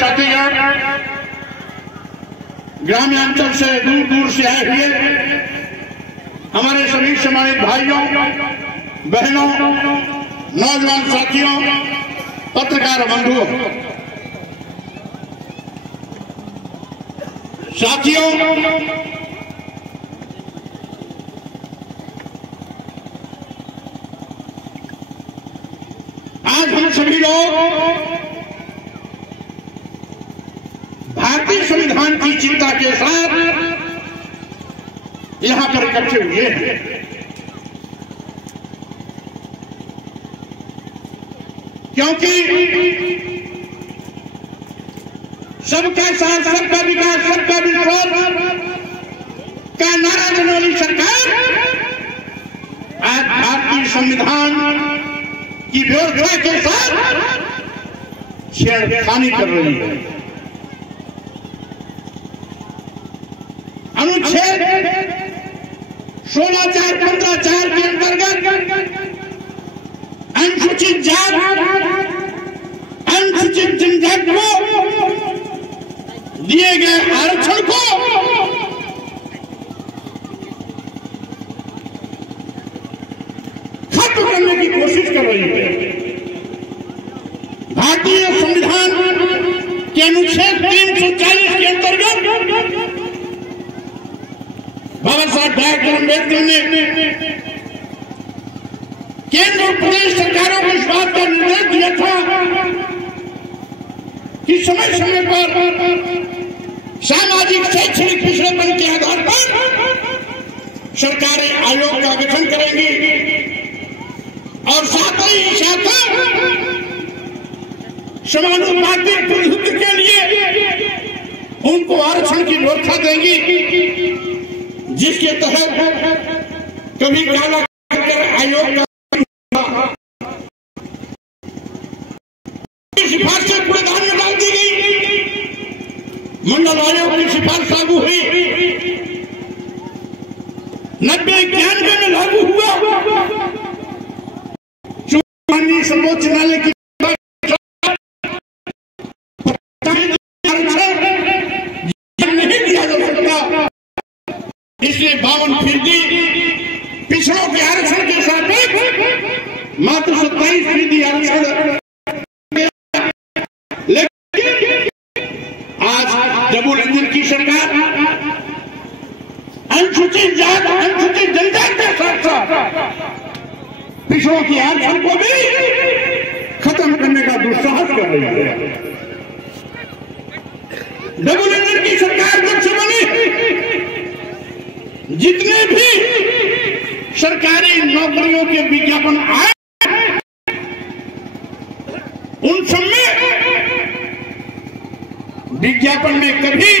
साथीगण, ग्रामीणांचल से दूर दूर से आए हुए हमारे सभी सम्मानित भाइयों बहनों, नौजवान साथियों, पत्रकार बंधुओं, साथियों, आज हम सभी लोग भारतीय संविधान की चिंता के साथ यहां पर इकट्ठे हुए हैं। क्योंकि सबका साथ, सबका विकास, सबका विश्वास का नारा देने वाली सरकार आज भारतीय संविधान की व्यवस्था के साथ छेड़खानी कर रही है। अनुच्छेद 16(4), 15(4) के अंतर्गत अनुसूचित जाति, अनुसूचित जनजाति को दिए गए आरक्षण को खत्म करने की कोशिश कर रही है। भारतीय संविधान के अनुच्छेद 340 के अंतर्गत बाबा साहब डॉक्टर अम्बेडकर ने केंद्र और प्रदेश सरकारों को इस बात का निर्देश दिया था कि समय समय पर सामाजिक शैक्षणिक पिछड़ेपन के आधार पर सरकारें आयोग का गठन करेंगी और साथ ही साथ समानुपातिक प्रभुत्व के लिए उनको आरक्षण की व्यवस्था देंगी, जिसके तहत कभी काला आयोग का सिफारिश कूड़ेदान में डाल दी गई, मंडल आयोग की सिफारिश लागू हुई, 90-91 में लागू हुआ, सर्वोच्च न्यायालय की नहीं दिया जा सकता, इसलिए 52% पिछड़ों के आरक्षण के साथ मात्र 27% आरक्षण। लेकिन आज डबल की सरकार अनुसूचित जाति, अनुसूचित जनजाति के साथ साथ पिछड़ों की आरक्षण को भी खत्म करने का दुस्साहस कर रही है। डबल इंजन की सरकार जब से बनी, जितने भी सरकारी नौकरियों के विज्ञापन आए, उन सब में विज्ञापन में कभी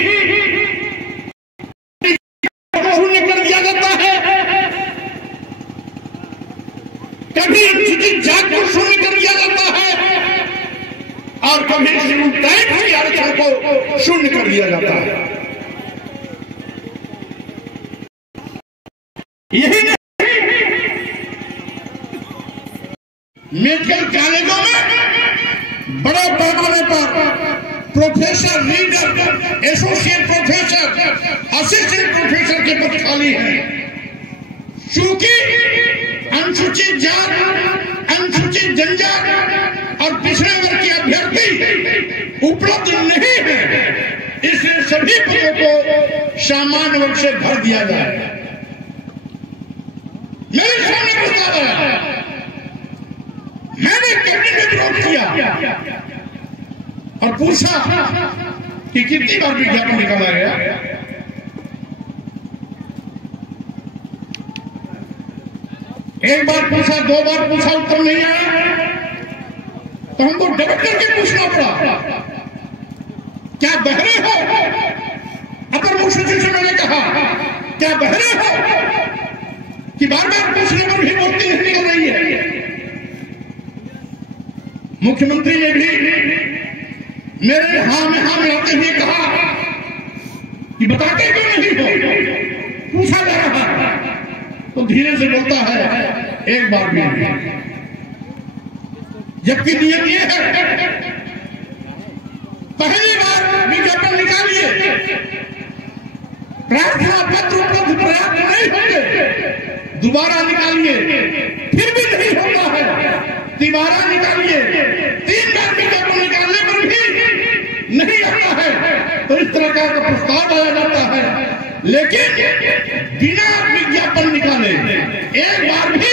शून्य कर दिया जाता है, कभी अनुसूचित जाति को शून्य कर दिया जाता है और कभी के आरक्षण को शून्य कर दिया जाता है। यही नहीं, मेडिकल कॉलेजों में बड़े पैमाने पर professor, reader, associate professor, assistant professor के पद खाली हैं। चूंकि अनुसूचित जाति, अनुसूचित जनजाति और पिछड़े वर्ग के अभ्यर्थी उपलब्ध नहीं है, इसलिए सभी पदों को सामान्य वर्ग से भर दिया जाए। मेरे सामने प्रस्ताव आया, मैंने कैबिनेट में विरोध किया और पूछा कि कितनी बार विज्ञापन निकाला गया। एक बार पूछा, 2 बार पूछा, उत्तर नहीं आया, तो हमको डबल करके पूछना पड़ा, क्या बहरे हो? अपर मुख्य सचिव से मैंने कहा, क्या बहरे हो कि बार बार पूछने पर भी बोलती नहीं निकल रही है? मुख्यमंत्री ने भी मेरे हाँ में आते हुए कहा कि बताते क्यों नहीं हो, पूछा जा रहा, तो धीरे से बोलता है, एक बार भी नहीं। जबकि नियम ये है पहली बार विज्ञापन निकालिए, प्रार्थना पत्र उपलब्ध पर्याप्त नहीं होंगे, दोबारा निकालिए, फिर भी नहीं होता है, तिबारा निकालिए, 3 बार विज्ञापन निकालने पर भी नहीं आता है, तो इस तरह का प्रस्ताव आया जाता है। लेकिन बिना विज्ञापन निकाले एक बार भी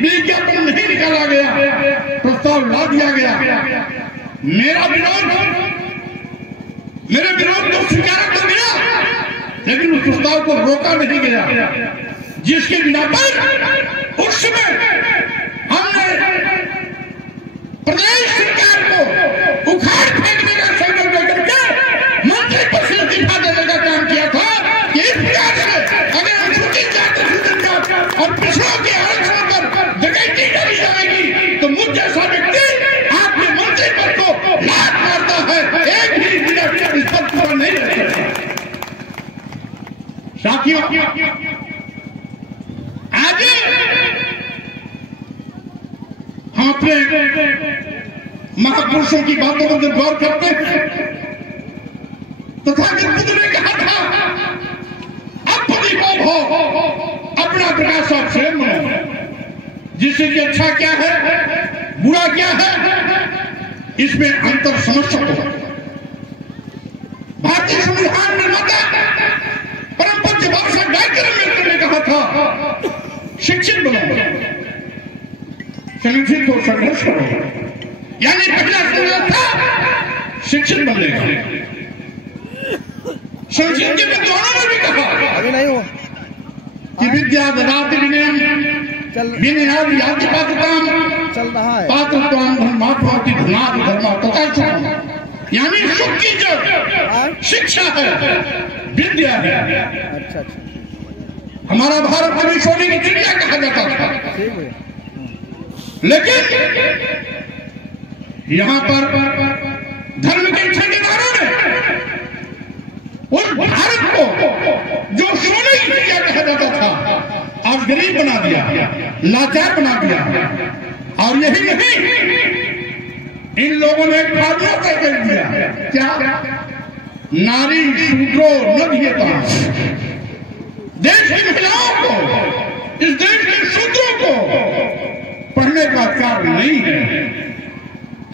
विज्ञापन नहीं निकाला गया, प्रस्ताव ला दिया गया। मेरे विरोध को स्वीकार कर दिया, लेकिन उस प्रस्ताव को रोका नहीं गया, जिसके बिना पर उस समय हमने प्रदेश सरकार को उखाड़ फेंकने का संकल्प लेकर के मंत्री पद से इस्तीफा देने का काम किया था कि इस प्रकार से अगर अनुसूचित जाति और पिछड़ों के आरक्षण पर डकैती करी जाएगी तो मुझ जैसा व्यक्ति आपके मंत्री पद को लात मारता है, एक भी मिनट इस पर पूरा नहीं रहता। साथियों, आज हम अपने महापुरुषों की बातों पर जब गौर करते हैं, तथा बुद्ध ने कहा था अपनी हो अपना प्रकाश आप स्वयं बनो, जिससे कि अच्छा क्या है बुरा क्या है इसमें अंतर समझ सको। भारतीय संविधान निर्माता परम पूज्य बाबा साहब अम्बेडकर ने कहा था शिक्षित बनो, संगठित हो, संघर्ष करो, यानी पहला संघर्ष था शिक्षित बनने का। संस्कृत के विद्वानों ने भी कहा अभी नहीं हो कि विद्या ददाति विनयम विनयाद याति पात्रताम चल रहा है, पात्रताम धर्मात्माति धनादि धर्मा तथा सुखम, यानी सुख की जो शिक्षा है विद्या है। अच्छा अच्छा, हमारा भारत कभी सोने की चिड़िया कहा जाता था, ठीक है। लेकिन यहाँ पर धर्म के ठेकेदारों ने उस भारत को जो सोने की चिड़िया कहा जाता था आज गरीब बना दिया, लाचार बना दिया। और यही नहीं, इन लोगों ने फार्मूला तय कर दिया, क्या नारी शूद्रो न दिएता, देश की महिलाओं को, इस देश के शूद्रों को पढ़ने का अधिकार नहीं है।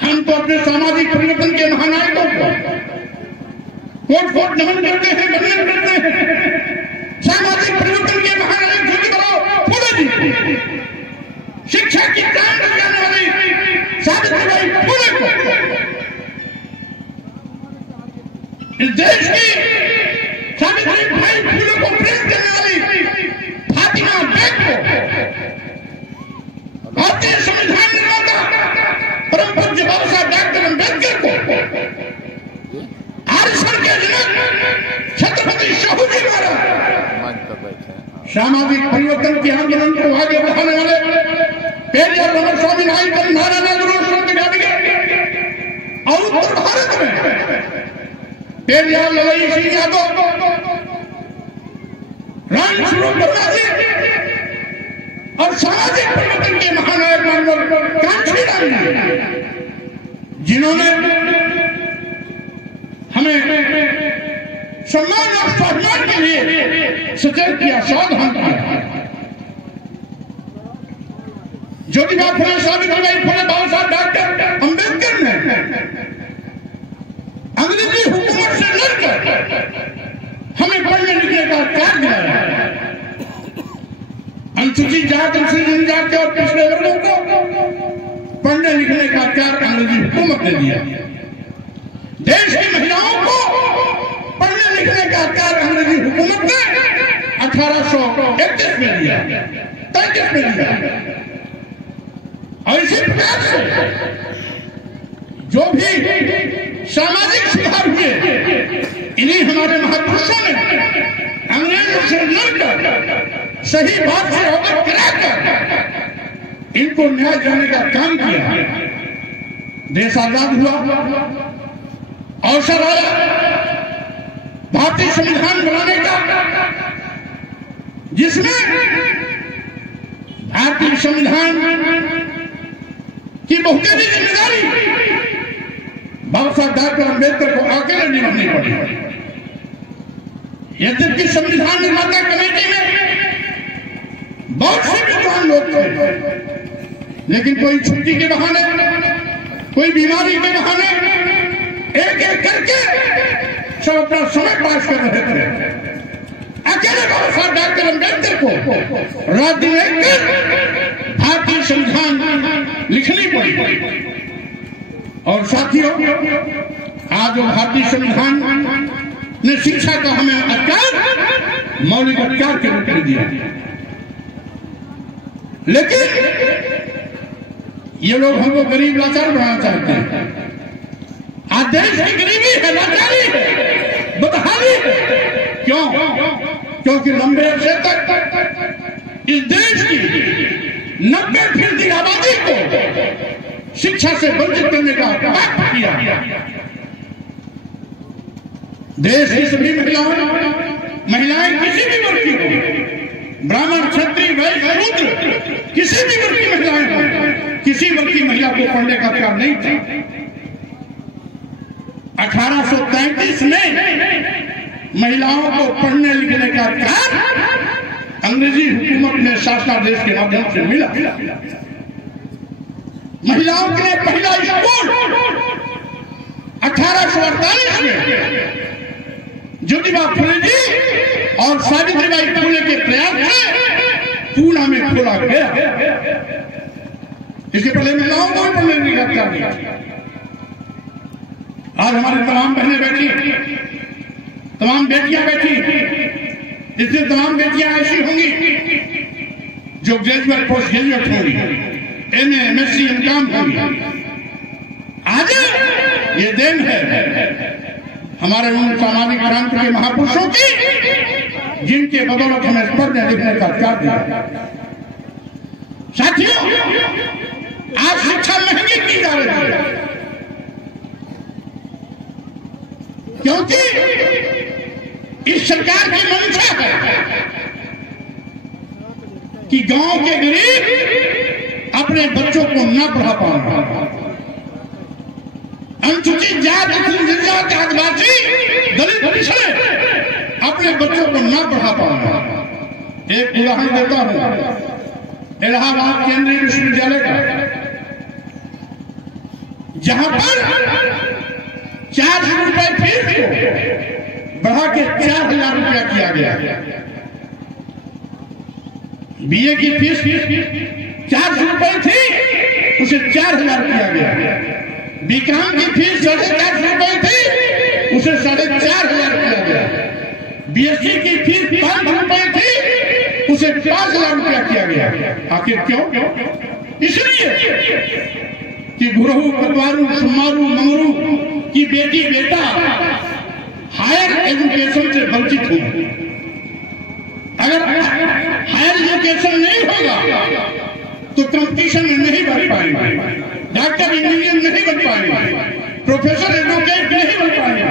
हम तो अपने सामाजिक परिवर्तन के महानायकों को कोट कोट नमन करते हैं, वंदन करते हैं। सामाजिक परिवर्तन के महानायक ज्योतिबा फुले जी, शिक्षा की प्राण बचाने वाली सावित्रीबाई फुले को, इस देश की सावित्रीबाई फुले को प्रेम करने वाली फातिमा बेग को, भारतीय संविधान निर्माता परम पूज्य बाबा साहब डॉक्टर अम्बेडकर को, आरक्षण के जनक छत्रपति शाहू जी द्वारा सामाजिक परिवर्तन के आंदोलन को आगे बढ़ाने वाले पेरियार रमन स्वामी नाइक महाराजा और उत्तर भारत में पेरियार ललई सिंह यादव, राम स्वरूप वर्मा जी और सामाजिक परिवर्तन के महानायक मानव कांशीराम जी, जिन्होंने हमें सम्मान और सम्मान के लिए सचेत किया, सावधान किया। ज्योतिबा फुले, सावित्रीबाई फुले, बाबा साहब डॉक्टर अम्बेडकर ने अंग्रेजी हुकूमत से लड़कर हमें पढ़ने लिखने का अधिकार दिलाया। अनुसूचित जाति, अनुसूचित जनजाति और पिछड़े वर्गों को पढ़ने लिखने का अधिकार अंग्रेजी हुकूमत ने दिया। देश की महिलाओं को पढ़ने लिखने का अधिकार अंग्रेजी हुकूमत ने 1831 में दिया, 33 में दिया। और इसी प्रकार से जो भी सामाजिक सुधार हुए, इन्हीं हमारे महापुरुषों ने अंग्रेजों से लड़कर सही बात से अवगत कराकर इनको न्याय देने का काम किया। देश आजाद हुआ, अवसर आया भारतीय संविधान बनाने का, जिसमें भारतीय संविधान की बहुतेरी जिम्मेदारी बाबा साहब डॉक्टर अम्बेडकर को अकेले निभानी पड़ी। यद्यपि संविधान निर्माता कमेटी में बहुत से विद्वान लोग थे, लेकिन कोई छुट्टी के बहाने, कोई बीमारी के बहाने एक एक करके सब अपना समय पास कर रहे थे। अकेले बाबा साहब डॉक्टर अम्बेडकर को रात दिन एक कर भारतीय संविधान लिखनी पड़ी। और साथियों, आज जो भारतीय संविधान ने शिक्षा का हमें अधिकार मौलिक अधिकार के रूप में दिया, लेकिन ये लोग हमको गरीब लाचार बनाना चाहते हैं। आज देश की गरीबी है, लाचारी है, बदहाली है। क्यों? क्योंकि लंबे अरसे तक इस देश की 90% आबादी को शिक्षा से वंचित करने का पाप किया। देश की सभी महिलाएं किसी भी वर्ग की हो, ब्राह्मण, क्षत्रिय, वैश्य, शूद्र, किसी भी वर्ग की महिलाएं हो, किसी वर्ग की महिला को पढ़ने का अधिकार नहीं था। 1833 में महिलाओं को पढ़ने लिखने का अधिकार अंग्रेजी हुकूमत ने शासनादेश के माध्यम से मिला। महिलाओं के लिए पहला स्कूल 1848 में ज्योतिबा फुले जी और सावित्रीबाई फुले के प्रयास से पूना में खोला गया। इसके पहले महिलाओं को भी पढ़ने लिखने का अधिकार नहीं। आज हमारी तमाम बहनें बैठी, तमाम बेटियां बैठी, इसलिए तमाम बेटियां ऐसी होंगी जो ग्रेजुएट, पोस्ट ग्रेजुएट होंगी, MA, MSc, MCom होंगी। आज ये देन है हमारे उन सामाजिक क्रांति के महापुरुषों की, जिनके बदौलत हमें पढ़ने लिखने का अधिकार दिया। साथियों, आज शिक्षा महंगी की जा रही है, क्योंकि इस सरकार की मंशा है कि गांव के गरीब अपने बच्चों को न पढ़ा पाए। अनुसूचित जाति, जनजाति, आदिवासी, दलित, पिछड़े अपने बच्चों को न पढ़ा पाए। एक उदाहरण देता हूं, इलाहाबाद केंद्रीय विश्वविद्यालय का, जहां पर 400 रुपए फीस को बढ़ा के 4000 रुपया किया गया। BA की फीस 400 रुपए थी, उसे 4000 किया गया। BCom की फीस 450 रुपए थी, उसे 4500 किया गया। BSc की फीस 500 रुपए थी, उसे 5000 रुपया किया गया। आखिर क्यों? इसलिए कि गुरहु, कटवारू, सुमारू, मंगरू की बेटी बेटा हायर एजुकेशन से वंचित हो। अगर हायर एजुकेशन नहीं होगा तो कंपटीशन में नहीं बढ़ पाएंगे, डॉक्टर इंजीनियर नहीं बन पाएंगे, प्रोफेसर एडवोकेट नहीं बन पाएंगे,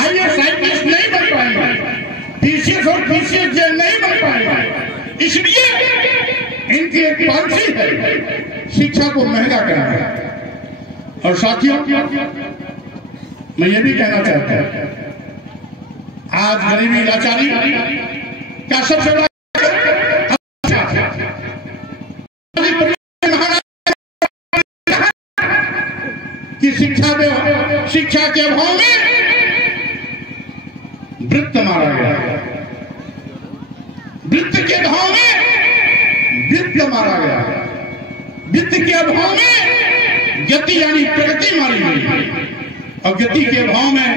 IAS साइंटिस्ट नहीं बन पाएंगे, PCS और PCS नहीं बन पाएंगे। इसलिए इनकी एक पॉलिसी है शिक्षा को महंगा करना। और साथियों, मैं ये भी कहना चाहता हूं, आज गरीबी लाचारी का सबसे बड़ा कि शिक्षा के अभाव में वृत्त मारा गया, वृत्त के अभाव में वित्त मारा गया, वित्त के अभाव में गति यानी प्रगति मारी गई, और गति के अभाव में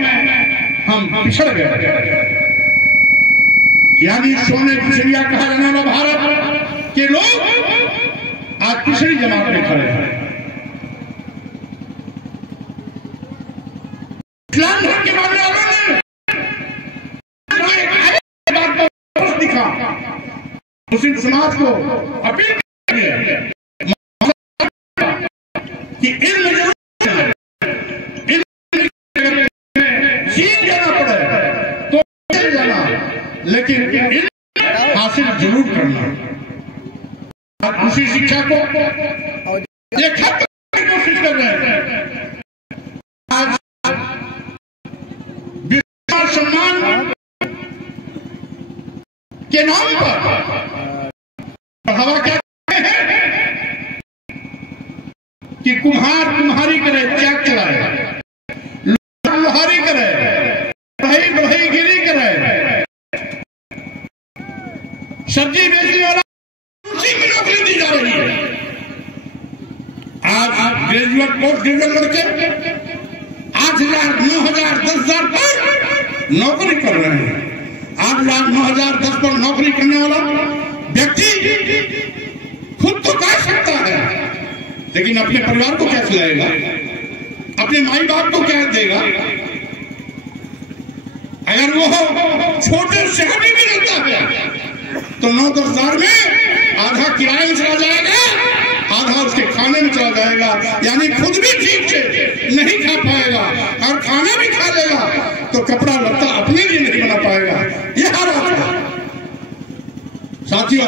हम पिछड़ गए। यानी सोने की चिड़िया कहा जाने वाला भारत के लोग आज पिछड़ी जमात में खड़े हैं। इस्लाम धर्म के मानने वालों ने दिखा, मुस्लिम समाज को अपील कि इल्म चीन जाना पड़े तो जाना, लेकिन इल्म हासिल जरूर करना। उसी शिक्षा को ये खत्म करने की कोशिश कर रहे हैं। के नाम पर बढ़ावा क्या कि कुम्हार कुम्हारी करे, त्याग चलाए, लोहारी करे, बढ़ई गिरी करे, सब्जी बेचने वाला उसी की नौकरी दी जा रही है। आज ग्रेजुएट पोस्ट ग्रेजुएट लड़के 8,000, 9,000, 10,000 पर नौकरी कर रहे हैं। 8,000, 9,000, 10 पर नौकरी करने वाला व्यक्ति खुद तो कर सकता है, लेकिन अपने परिवार को क्या खिलाएगा, अपने माई बाप को क्या देगा? अगर वो छोटे शहर में भी रहता है तो 9-10 हजार में आधा किराए में चला जाएगा, आधा उसके खाने में चला जाएगा, यानी खुद भी ठीक से नहीं खा पाएगा और खाना भी खा लेगा तो कपड़ा लत्ता अपने लिए नहीं बना पाएगा। यह हालात है साथियों।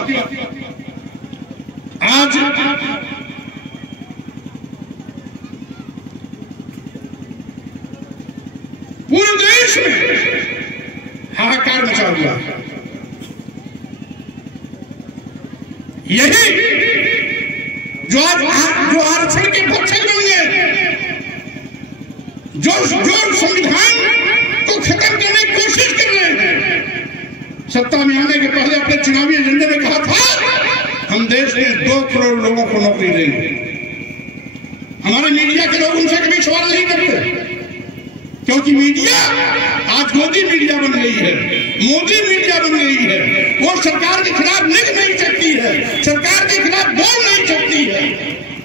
आज पूरे देश में हाहाकार मचा हुआ। यही जो आरक्षण के पक्षक बन गए, जो संविधान को खत्म करने की कोशिश कर रहे हैं, सत्ता में आने के पहले अपने चुनावी एजेंडे में कहा था हम देश में 2 करोड़ लोगों को नौकरी देंगे। हमारे मीडिया के लोग उनसे कभी सवाल नहीं करते, क्योंकि मीडिया आज मोदी मीडिया बन गई है, मोदी मीडिया बन गई है। वो सरकार के खिलाफ लिख नहीं सकती है, सरकार के खिलाफ बोल नहीं सकती है।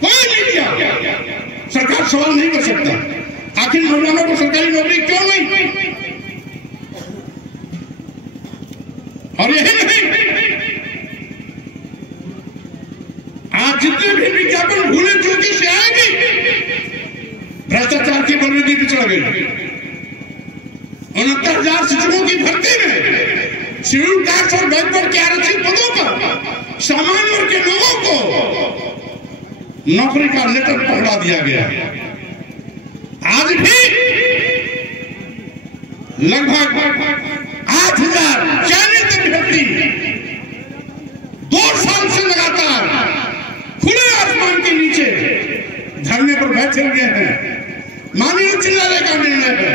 कोई मीडिया सरकार सवाल नहीं कर सकता आखिर नौजवानों को सरकारी नौकरी क्यों नहीं। और यही नहीं, आज जितने भी विज्ञापन भूले चूकी से आएगी, भ्रष्टाचार की प्रवृत्ति पिछड़ गई। 69,000 शिक्षकों की भर्ती में शेड्यूल कास्ट और बैकवर्ड के आरक्षित पदों पर सामान्य वर्ग के लोगों को नौकरी का लेटर पकड़ा दिया गया। आज भी लगभग 8,000 चयनित अभ्यर्थी 2 साल से लगातार खुले आसमान के नीचे धरने पर बैठे हुए हैं। माननीय उच्च न्यायालय का निर्णय है,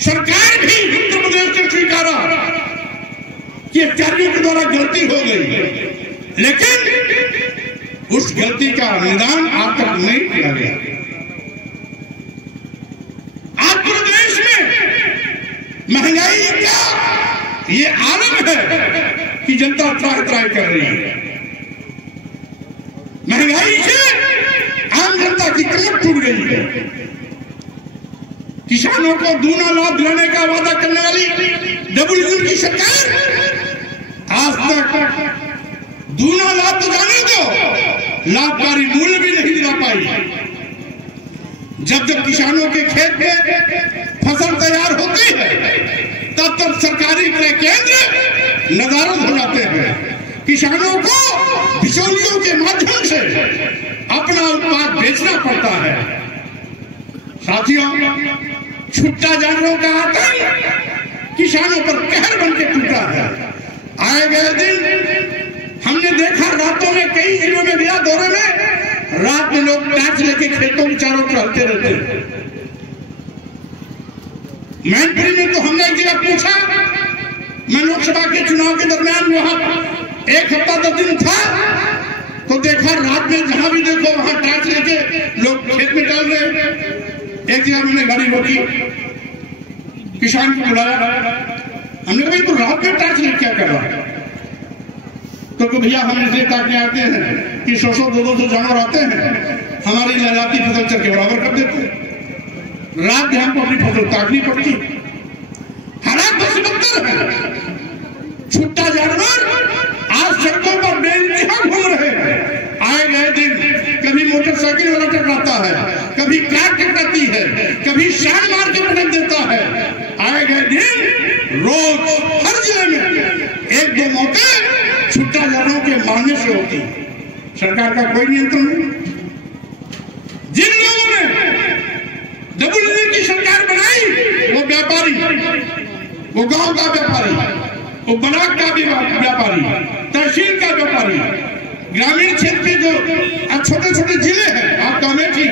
सरकार भी उत्तर प्रदेश ने स्वीकारा कि अधिकारियों के द्वारा गलती हो गई, लेकिन उस गलती का निदान आज तक नहीं किया गया। आज पूरे देश में महंगाई का ये आलम है कि जनता त्राही कर रही है। महंगाई से आम जनता की कमर टूट गई है। किसानों को दूना लाभ दिलाने का वादा करने वाली डब्ल्यूसी की सरकार आज तक दूना लाभ तो जाने दो, लाभकारी मूल्य भी नहीं दिला पाई। जब जब किसानों के खेत में फसल तैयार होती है तब तब सरकारी क्रय केंद्र नदारद हो जाते हैं। किसानों को बिचौलियों के माध्यम से अपना उत्पाद बेचना पड़ता है। साथियों, छुट्टा जानवरों का आतंक किसानों पर कहर बन के टूटा है। आए गए दिन हमने देखा रातों में कई जिलों में गया दौरे में, रात में लोग टार्च लेके खेतों के चारों तरफ चलते रहते। मैनपुरी में तो हमने एक जगह पूछा, मैं लोकसभा के चुनाव के दरमियान वहां 1 हफ्ता 10 दिन था, तो देखा रात में जहां भी देखो वहां टार्च लेके लोग खेत में चल रहे। एक जगह मैंने गाड़ी रोकी, किसान को बुलाया, हमने कहा तो रात में टार्च लेके क्या कर रहा है? तो भैया हम इसलिए ताकने आते हैं कि 100-200 जानवर आते हैं, हमारी लहराती फसल चल के बराबर कर देते हैं। रात में हमको अपनी फसल ताकनी पड़ती। हालात बस बदतर है। छुट्टा जानवर आज सड़कों पर बेइंतहा घूम रहे हैं। आए गए दिन कभी मोटरसाइकिल वाला टकराता है, कभी कार टकराती है, कभी शान मार के पटक देता है। आए गए दिन रोज हर जिले में 1-2 मौतें छुट्टा जानवरों के मारने से होती। सरकार का कोई नियंत्रण नहीं। जिन लोगों ने डब्ल्यूसी की सरकार बनाई वो व्यापारी, वो गांव का व्यापारी, वो ब्लॉक का भी व्यापारी, तहसील का व्यापारी, ग्रामीण क्षेत्र के जो छोटे छोटे जिले हैं, आपका अमेठी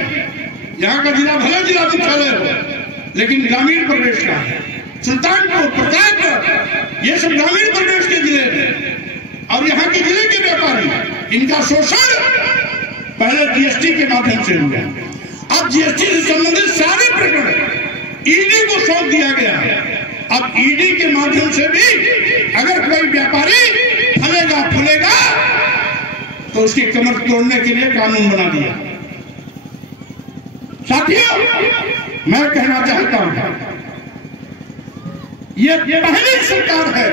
यहाँ का जिला भले जिला मुख्यालय हो लेकिन ग्रामीण प्रदेश का है, सुल्तानपुर, प्रतापगढ़, ये सब ग्रामीण प्रदेश के जिले हैं। और यहाँ के जिले के व्यापारी, इनका शोषण पहले जीएसटी के माध्यम से हुआ, अब जीएसटी से संबंधित सारे प्रकरण ईडी को सौंप दिया गया है। अब ईडी के माध्यम से भी अगर कोई व्यापारी फलेगा फूलेगा तो उसकी कमर तोड़ने के लिए कानून बना दिया। साथियों, मैं कहना चाहता हूं, ये पहली सरकार है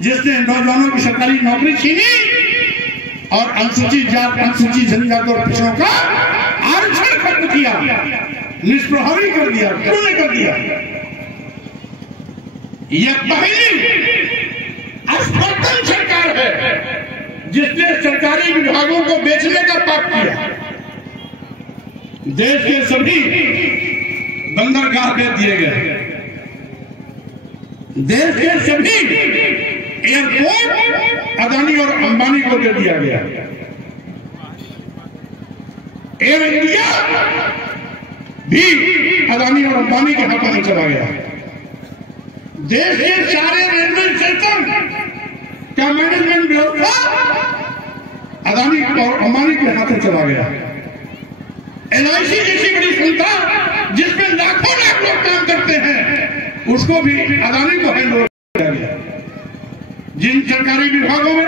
जिसने नौजवानों की सरकारी नौकरी छीनी और अनुसूचित जात, अनुसूचित जनजाति और पिछड़ों का आरक्षण खत्म किया, निष्प्रभावी कर दिया, शून्य कर दिया। यह पहली स्पर्धन सरकार है जिसने सरकारी विभागों को बेचने का पाप किया। देश के सभी बंदरगाह बेच दिए गए, देश के सभी एयरपोर्ट अदानी और अंबानी को दे दिया गया। एयर इंडिया भी अदानी और अंबानी के हाथों में चला गया। देश के सारे रेलवे स्टेशन का मैनेजमेंट व्यवस्था अदानी और अंबानी के हाथों चला गया। एलआईसी जैसी बड़ी संस्था जिसमें लाखों लाख लोग काम करते हैं, उसको भी अदानी को हैंड ओवर किया गया। जिन सरकारी विभागों में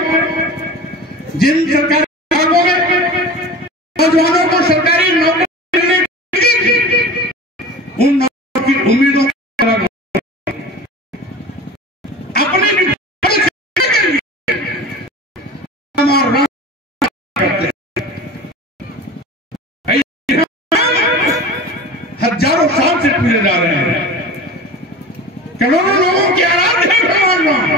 नौजवानों को सरकारी नौकरी मिलने की, उन नौकरी की उम्मीदों अपने हजारों साल से पूजे जा रहे हैं। करोड़ों लोगों की आराध्य है भगवान राम,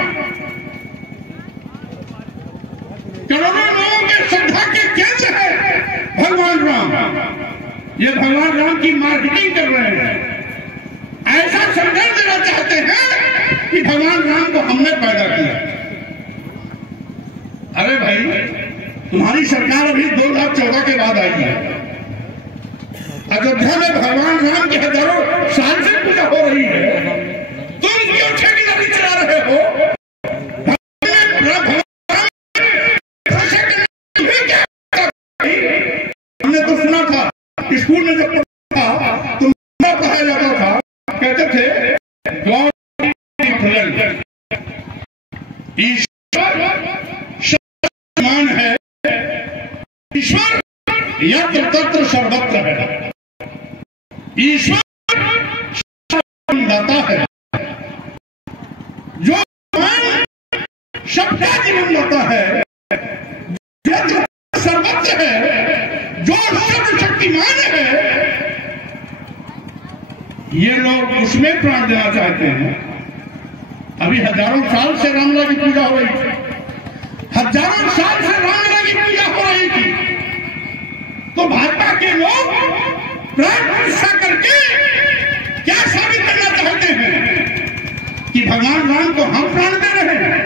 करोड़ों लोगों के श्रद्धा के केंद्र है भगवान राम। ये भगवान राम की मार्केटिंग कर रहे हैं, ऐसा संदेश देना चाहते हैं कि भगवान राम को हमने पैदा किया। अरे भाई, तुम्हारी सरकार अभी 2014 के बाद आई है। अयोध्या में भगवान राम की हजारों साल से पूजा हो रही है, तुम क्यों ठेकेदारी चला रहे हो? हमने तो सुना था स्कूल में जब पढ़ा था तो पढ़ाया जाता था, कहते थे ईश्वर समान है, ईश्वर यत्र तत्र सर्वत्र है, ईश्वर दाता है, जो सबका जीवन दाता है, जो सर्वत्र है, जो सर्वशक्तिमान है। ये लोग उसमें प्राण देना चाहते हैं। अभी हजारों साल से रामलला की पूजा हो रही थी, हजारों साल से रामलला की पूजा हो रही थी, तो भाजपा के लोग प्राण प्रतिष्ठा करके क्या साबित करना चाहते हैं कि भगवान राम को हम प्राण दे रहे हैं।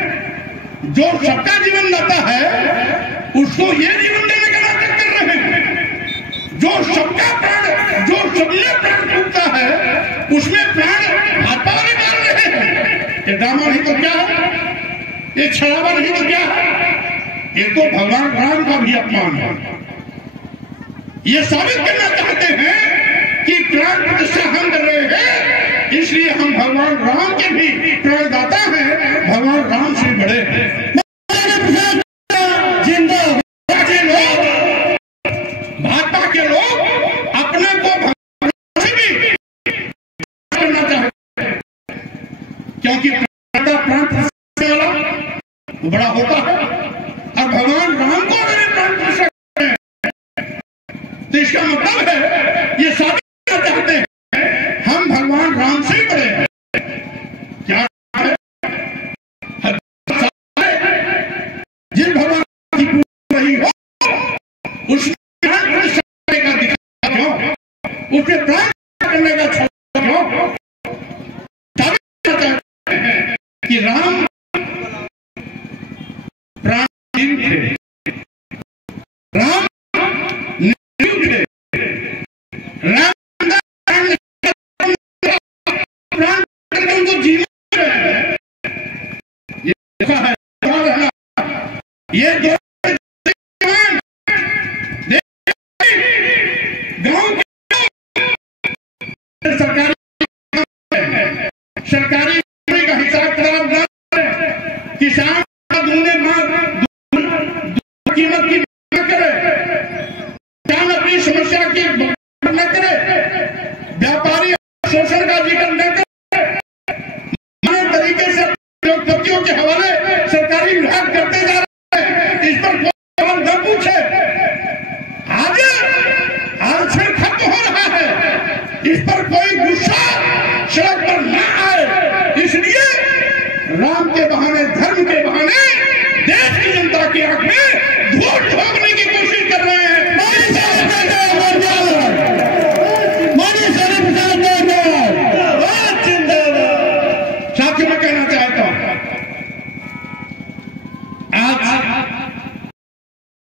जो सबका जीवन दाता है उसको ये जीवन देने का नाटक कर रहे हैं। जो सबका प्राण, जो सबने प्राण फूकता है उसमें प्राण भाजपा वाले मार रहे हैं। ये ड्रामा नहीं तो क्या है, ये छलावा नहीं तो क्या है, ये तो भगवान राम का भी अपमान है। ये साबित करना चाहते हैं कि प्राण प्रतिष्ठा हम कर रहे हैं, इसलिए हम भगवान राम के भी प्राणदाता हैं, भगवान राम से बड़े हैं। भाजपा के लोग अपने को भगवान से भी करना चाहते हैं, क्योंकि प्राण प्रतिष्ठा वाला बड़ा होता है, और भगवान राम को अगर प्राण प्रतिष्ठा तो इसका मतलब है ये साबित करना चाहते हैं हम भगवान राम से ही बड़े हैं। क्या है? जिन भगवान की पूजा रही हो उसमें प्राण प्रतिष्ठा का दिखा क्यों, उसमें प्राण करने का क्यों? साबित करना चाहते हैं ये गांव सरकारी का हिसाब खराब न किसान दूने कीमत की न करे, किसान अपनी समस्या की न करे, व्यापारी शोषण का जिक्र न करे, तरीके से उद्योगपतियों के हवाले सरकारी विभाग करते जा रहे हैं, इस पर कोई सवाल न पूछे। आज आरक्षण खत्म हो रहा है, इस पर कोई गुस्सा सड़क पर न आए, इसलिए राम के बहाने, धर्म के बहाने देश की जनता की आंख में धूल झोंकने की कोशिश कर रहे हैं।